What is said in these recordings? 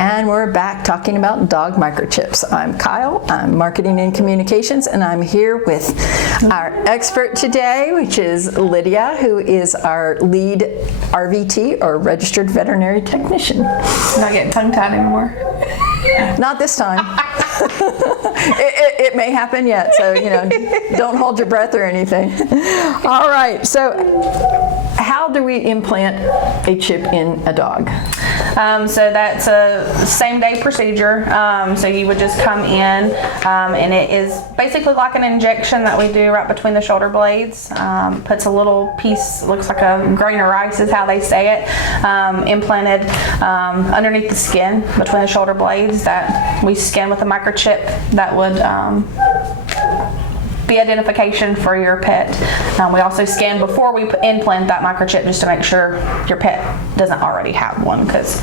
And we're back talking about dog microchips. I'm Kyle, I'm Marketing and Communications, and I'm here with our expert today, which is Lydia, who is our lead RVT, or Registered Veterinary Technician. Not getting tongue-tied anymore. Not this time. It may happen yet, so don't hold your breath or anything. All right, so how do we implant a chip in a dog? So that's a same-day procedure. So you would just come in, and it is basically like an injection that we do right between the shoulder blades. Puts a little piece, looks like a grain of rice is how they say it, implanted underneath the skin between the shoulder blades that we scan with a microchip that would be identification for your pet. We also scan before we implant that microchip just to make sure your pet doesn't already have one, because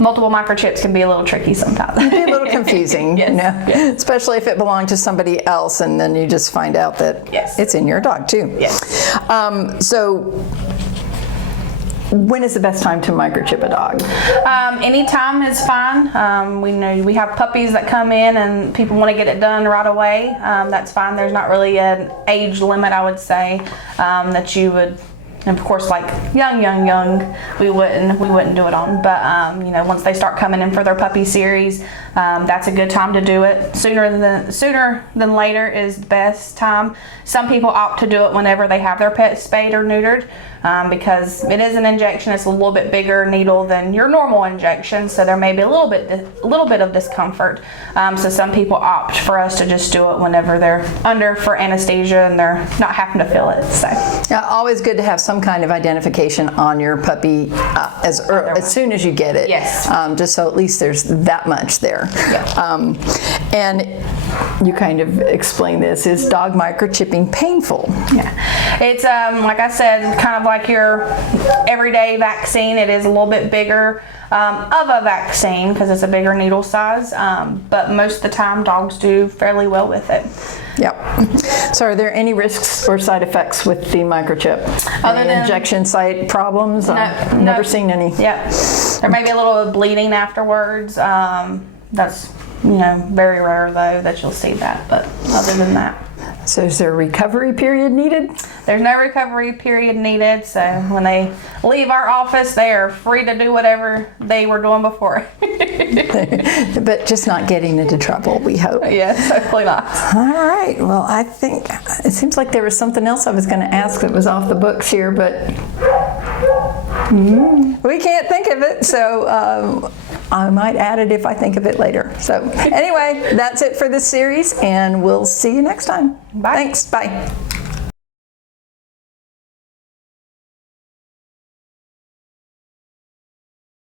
multiple microchips can be a little tricky sometimes. It can be a little confusing, yes. Especially if it belonged to somebody else and then you just find out that it's in your dog too. Yes. So when is the best time to microchip a dog? Any time is fine. We know we have puppies that come in and people want to get it done right away. That's fine. There's not really an age limit, I would say, that you would. And of course, like young, we wouldn't do it on. But once they start coming in for their puppy series, that's a good time to do it. Sooner than later is the best time. Some people opt to do it whenever they have their pet spayed or neutered, because it is an injection. It's a little bit bigger needle than your normal injection, so there may be a little bit of discomfort. So some people opt for us to just do it whenever they're under for anesthesia and they're not having to feel it. So yeah, always good to have some kind of identification on your puppy as soon as you get it. Yes. Just so at least there's that much there. Yeah. And you kind of explain this. Is dog microchipping painful? Yeah. It's like I said, kind of like your everyday vaccine. It is a little bit bigger of a vaccine because it's a bigger needle size, but most of the time dogs do fairly well with it. Yep. So are there any risks or side effects with the microchip? Other than injection site problems? I've never seen any. Yep. There may be a little bleeding afterwards. That's very rare though that you'll see that, but other than that. So is there a recovery period needed? There's no recovery period needed, so when they leave our office, they are free to do whatever they were doing before. But just not getting into trouble, we hope. Yes, hopefully not. All right, well, I think it seems like there was something else I was going to ask that was off the books here, but we can't think of it, so I might add it if I think of it later. So anyway, that's it for this series, and we'll see you next time. Bye. Thanks. Bye.